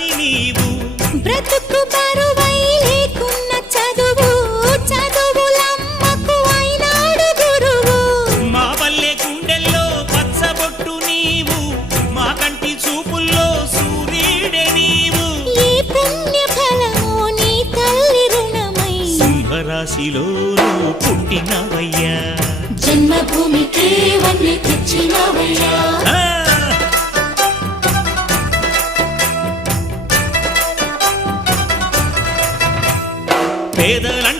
తల్లి నీవు బ్రతుకు బరువై లేకున్న చదువు చదువులమ్మకు అయినాడు గురువు మా పల్లె గుండెల్లో పచ్చబొట్టు నీవు మా కంటి చూపుల్లో సూర్యుడే నీవు ఈ పుణ్య ఫలము నీ తల్లి రుణమై సింహరాశిలో పుట్టినవయ్యా జన్మభూమికి వన్నె తెచ్చినవయ్యా పేదలంటే